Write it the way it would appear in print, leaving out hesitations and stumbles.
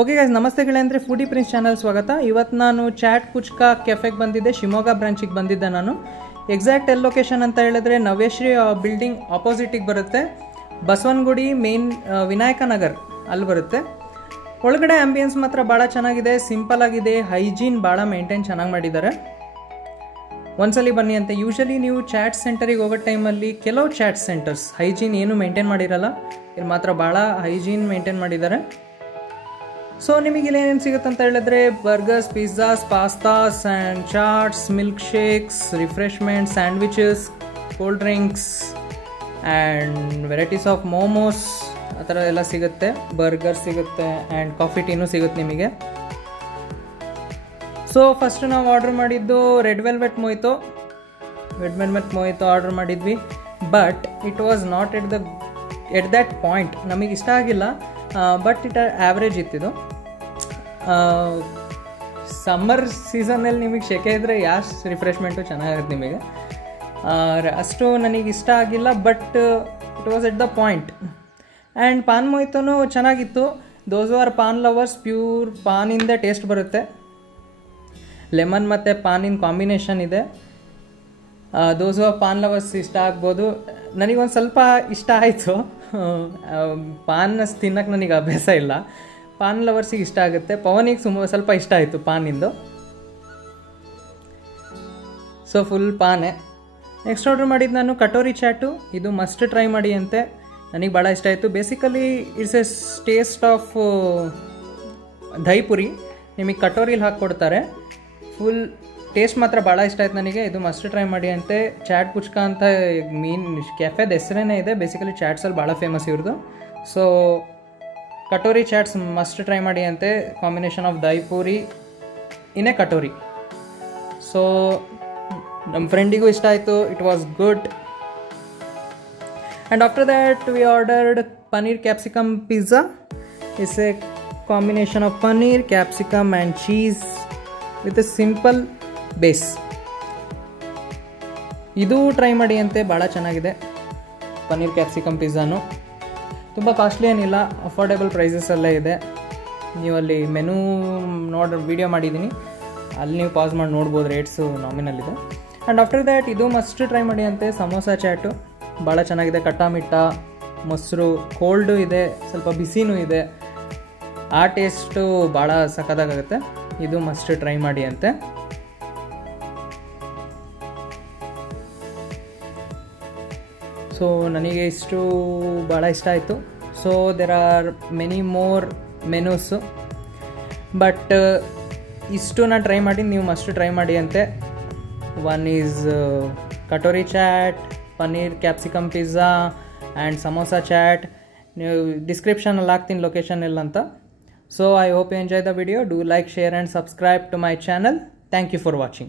Okay guys, ನಮಸ್ತೆ ಗೆಳೆಯಂದ್ರೆ foodie prince channel ಸ್ವಾಗತ. ಇವತ್ತು ನಾನು ಚಾಟ್ ಕುಚ್ಕಾ ಕೆಫೆಗೆ ಬಂದಿದ್ದೆ, ಶಿವಮೊಗ್ಗ ಬ್ರಾಂಚಿಗೆ ಬಂದಿದ್ದೆ ನಾನು. ಎಕ್ಸಾಕ್ಟ್ ಎಲ್ಲಿ ಲೊಕೇಶನ್ ಅಂತ ಹೇಳಿದ್ರೆ ನವ್ಯಶ್ರೀ ಬಿಲ್ಡಿಂಗ್ ಆಪೋಸಿಟಿಗೆ ಬರುತ್ತೆ. ಬಸವನಗುಡಿ ಮೇನ್ ವಿನಾಯಕ ನಗರ್ ಅಲ್ಲಿ ಬರುತ್ತೆ. ಒಳಗಡೆ ಆಂಬಿಯನ್ಸ್ ಮಾತ್ರ ಭಾಳ ಚೆನ್ನಾಗಿದೆ, ಸಿಂಪಲ್ ಆಗಿದೆ, ಹೈಜೀನ್ ಭಾಳ ಮೇಂಟೈನ್ ಚೆನ್ನಾಗಿ ಮಾಡಿದ್ದಾರೆ. ಒಂದ್ಸಲಿ ಬನ್ನಿ ಅಂತ. ಯೂಶಲಿ ನೀವು ಚಾಟ್ ಸೆಂಟರಿಗೆ ಹೋಗೋ ಟೈಮಲ್ಲಿ ಕೆಲವು ಚಾಟ್ ಸೆಂಟರ್ಸ್ ಹೈಜೀನ್ ಏನು ಮೇಂಟೈನ್ ಮಾಡಿರಲ್ಲ, ಇಲ್ಲಿ ಮಾತ್ರ ಭಾಳ ಹೈಜೀನ್ ಮೇಂಟೈನ್ ಮಾಡಿದ್ದಾರೆ. ಸೊ ನಿಮಗೆ ಇಲ್ಲಿ ಏನೇನು ಸಿಗುತ್ತೆ ಅಂತ ಹೇಳಿದ್ರೆ burgers, pizzas, pastas and chaats, milk shakes, refreshment, sandwiches, cold drinks and varieties of momos ಆ ಥರ ಎಲ್ಲ ಸಿಗುತ್ತೆ. ಬರ್ಗರ್ ಸಿಗುತ್ತೆ ಆ್ಯಂಡ್ ಕಾಫಿ ಟೀನೂ ಸಿಗುತ್ತೆ ನಿಮಗೆ. ಸೊ ಫಸ್ಟು ನಾವು ಆರ್ಡ್ರ್ ಮಾಡಿದ್ದು ರೆಡ್ ವೆಲ್ವೆಟ್ ಮೊಯ್ತೋ ಆರ್ಡ್ರ್ ಮಾಡಿದ್ವಿ. But it was not at that point, ನಮಗೆ ಇಷ್ಟ ಆಗಿಲ್ಲ. ಬಟ್ ಇಟ್ ಆ್ಯಾವ್ರೇಜ್ ಇತ್ತಿದು. ಸಮ್ಮರ್ ಸೀಸನಲ್ಲಿ ನಿಮಗೆ ಸೆಕೆ ಇದ್ದರೆ ಯಾವ ರಿಫ್ರೆಶ್ಮೆಂಟು ಚೆನ್ನಾಗಿರುತ್ತೆ ನಿಮಗೆ. ಅಷ್ಟು ನನಗೆ ಇಷ್ಟ ಆಗಿಲ್ಲ, but it was at the point. And paan ಮೊಯ್ತೋನು ಚೆನ್ನಾಗಿತ್ತು. Those are paan lovers, pure ಪಾನಿಂದ ಟೇಸ್ಟ್ ಬರುತ್ತೆ. ಲೆಮನ್ ಮತ್ತು ಪಾನಿನ ಕಾಂಬಿನೇಷನ್ ಇದೆ. ದೋಸ್ ಆರ್ ಪಾನ್ ಲವರ್ಸ್ ಇಷ್ಟ ಆಗ್ಬೋದು. ನನಗೊಂದು ಸ್ವಲ್ಪ ಇಷ್ಟ ಆಯಿತು. ಪಾನ್ ತಿನ್ನೋಕ್ಕೆ ನನಗೆ ಅಭ್ಯಾಸ ಇಲ್ಲ, ಪಾನ್ ಲವರ್ಸಿಗೆ ಇಷ್ಟ ಆಗುತ್ತೆ. ಪವನಿಗೆ ಸ್ವಲ್ಪ ಇಷ್ಟ ಆಯಿತು ಪಾನಿಂದು. ಸೊ ಫುಲ್ ಪಾನೆ. ನೆಕ್ಸ್ಟ್ ಆರ್ಡ್ರ್ ಮಾಡಿದ್ದು ನಾನು ಕಟೋರಿ ಚಾಟು. ಇದು ಮಸ್ಟ್ ಟ್ರೈ ಮಾಡಿ ಅಂತೆ, ನನಗೆ ಭಾಳ ಇಷ್ಟ ಆಯಿತು. Basically it's a taste of dahipuri, ನಿಮಗೆ ಕಟೋರಿಲಿ ಹಾಕ್ಕೊಡ್ತಾರೆ. ಫುಲ್ ಟೇಸ್ಟ್ ಮಾತ್ರ ಭಾಳ ಇಷ್ಟ ಆಯ್ತು ನನಗೆ. ಇದು ಮಸ್ಟ್ ಟ್ರೈ ಮಾಡಿ ಅಂತೆ. ಚಾಟ್ ಕುಚ್ಕಾ ಅಂತ ಮೀನ್ ಕೆಫೆದ ಹೆಸರೇನೇ ಇದೆ. ಬೇಸಿಕಲಿ ಚಾಟ್ಸಲ್ಲಿ ಭಾಳ ಫೇಮಸ್ ಇವ್ರದ್ದು. So katori chaats must try ಮಾಡಿ ಅಂತೆ. Combination of dahipuri in a katori. So ನಮ್ಮ ಫ್ರೆಂಡಿಗೂ ಇಷ್ಟ ಆಯಿತು. It was good. And after that we ordered paneer capsicum pizza. It's a combination of paneer, capsicum and cheese with a simple base. ಇದು try ಮಾಡಿ ಅಂತೆ, ಭಾಳ ಚೆನ್ನಾಗಿದೆ ಪನ್ನೀರ್ ಕ್ಯಾಪ್ಸಿಕಮ್ ಪಿಜ್ಜಾನು. ತುಂಬ ಕಾಸ್ಟ್ಲಿ ಏನಿಲ್ಲ, ಅಫೋರ್ಡೆಬಲ್ ಪ್ರೈಸಸಲ್ಲೇ ಇದೆ. ನೀವು ಅಲ್ಲಿ ಮೆನು ವಿಡಿಯೋ ಮಾಡಿದ್ದೀನಿ, ಅಲ್ಲಿ ನೀವು ಪಾಸ್ ಮಾಡಿ ನೋಡ್ಬೋದು, ರೇಟ್ಸು ನಾಮಿನಲ್ ಇದೆ. ಆ್ಯಂಡ್ ಆಫ್ಟರ್ ದ್ಯಾಟ್ ಇದು ಮಸ್ಟ್ ಟ್ರೈ ಮಾಡಿ ಅಂತೆ ಸಮೋಸ ಚಾಟು. ಭಾಳ ಚೆನ್ನಾಗಿದೆ. ಕಟ್ಟಾಮಿಟ್ಟ ಮೊಸರು, ಕೋಲ್ಡು ಇದೆ, ಸ್ವಲ್ಪ ಬಿಸಿನೂ ಇದೆ. ಆ ಟೇಸ್ಟು ಭಾಳ ಸಖತ್ತಾಗುತ್ತೆ. ಇದು ಮಸ್ಟ್ ಟ್ರೈ ಮಾಡಿ ಅಂತೆ. ಸೊ ನನಗೆ ಇಷ್ಟು ಭಾಳ ಇಷ್ಟ ಆಯಿತು. So there are many more menus, but ಇಷ್ಟು ನಾನು ಟ್ರೈ ಮಾಡಿ, ನೀವು ಮಸ್ಟ್ ಟ್ರೈ ಮಾಡಿ ಅಂತೆ. One is katori chaat, paneer capsicum pizza and samosa chaat. ನೀವು ಡಿಸ್ಕ್ರಿಪ್ಷನಲ್ಲಿ ಹಾಕ್ತೀನಿ ಲೊಕೇಶನ್ ಎಲ್ಲ ಅಂತ. So I hope you enjoy the video. Do like, share and subscribe to my channel. Thank you for watching.